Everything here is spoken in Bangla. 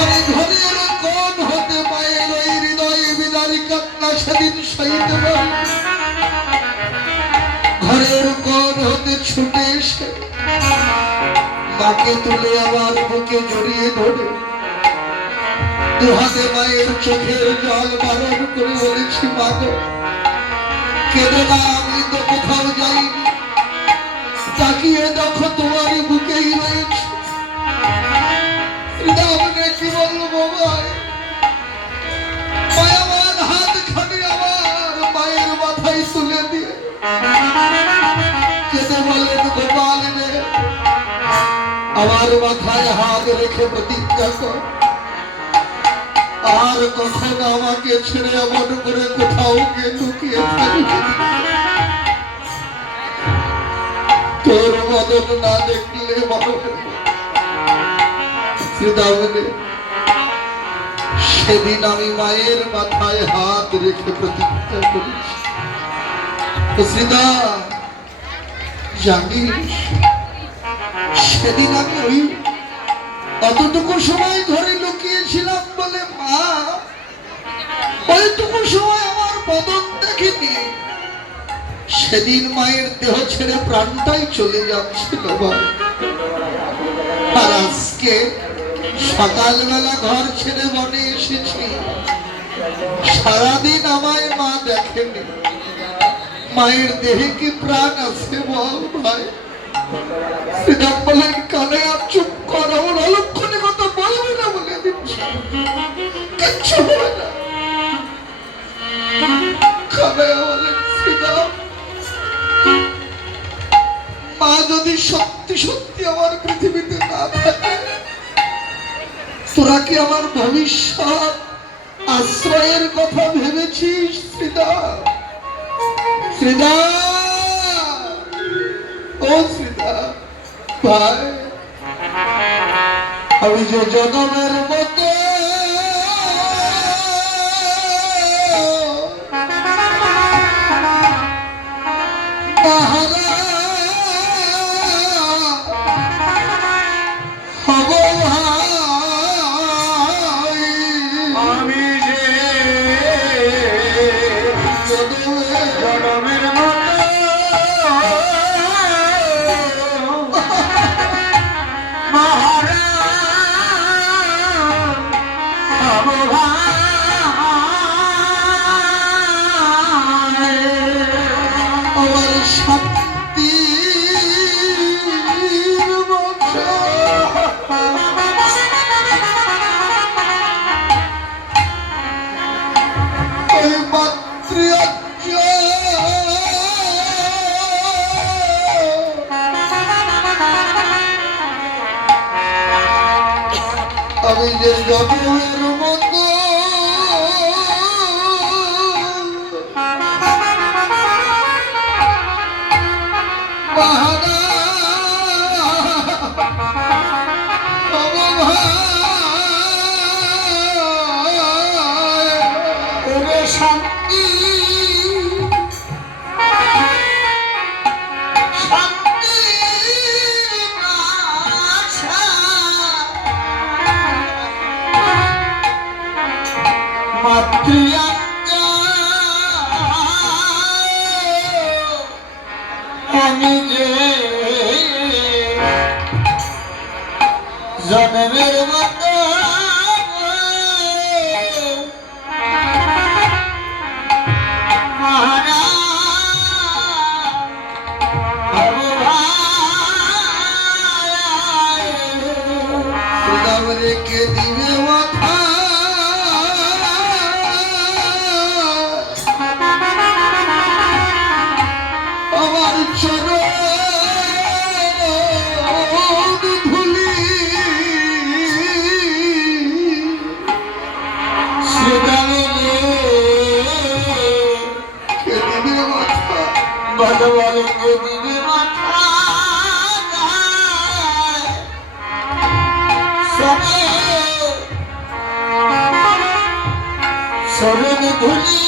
আমি ঘরের কোণ হতে মায়ের ওই হৃদয় বিদারী কান্না সেদিন সইতে পারি। ঘরের কোণ হতে ছুটে এসে মাকে তুলে আমার বুকে জড়িয়ে ধরে দুহাতে মায়ের চোখের জল বারণ করে বলেছি, মা গো কেঁদো না, আমি তো কোথাও যাইনি, তাকিয়ে দেখো তোমার বুকেই রয়েছে। কি বলবো ভাই, আমার হাত খানি আমার মায়ের মাথায় তুলে দিয়ে কেঁদে বলেন, গোপাল রে আমার মাথায় হাত রেখে প্রতিজ্ঞা কর, আর কখনো আমাকে ছেড়ে এমন করে কোথাও গিয়ে লুকিয়ে থাকবে, তোর বদন না দেখলে সেদিন আমি মায়ের মাথায় হাত রেখে প্রতিজ্ঞা করেছি, শ্রীদা জানিস সেদিন আমি ওই অতটুকু সময় ঘরে লুকিয়েছিলাম বলে মা ওইটুকু সময় আমার বদন দেখিনি, সেদিন মায়ের দেহ ছেড়ে প্রাণটাই চলে যাচ্ছিল ভাই। আর আজকে সকালবেলা ঘর ছেড়ে বনে এসেছি, সারাদিন আমায় মা দেখেনি, মায়ের দেহে কি প্রাণ আছে বল ভাই? বলেন কানে আর চুপ কর, আমার অলক্ষণে কথা বলবে না বলে দিচ্ছি, কিচ্ছু হবে না। কানে বলেন মা যদি সত্যি সত্যি আমার পৃথিবীতে না থাকে, তোরা কি আমার ভবিষ্যৎ আশ্রয়ের কথা ভেবেছিস? শ্রীদা শ্রীদা ও শ্রীদা ভাই, আমি যে জনমের মতো আমি যে জন্মের মতো শান্তি আমি যে জন্মের মতো রেখে দিবে মাথা আমার চরণ ধুলি, সেটা কে দিবে মাথা বলে বলে কে দিবে মাথা সরণ ধুলি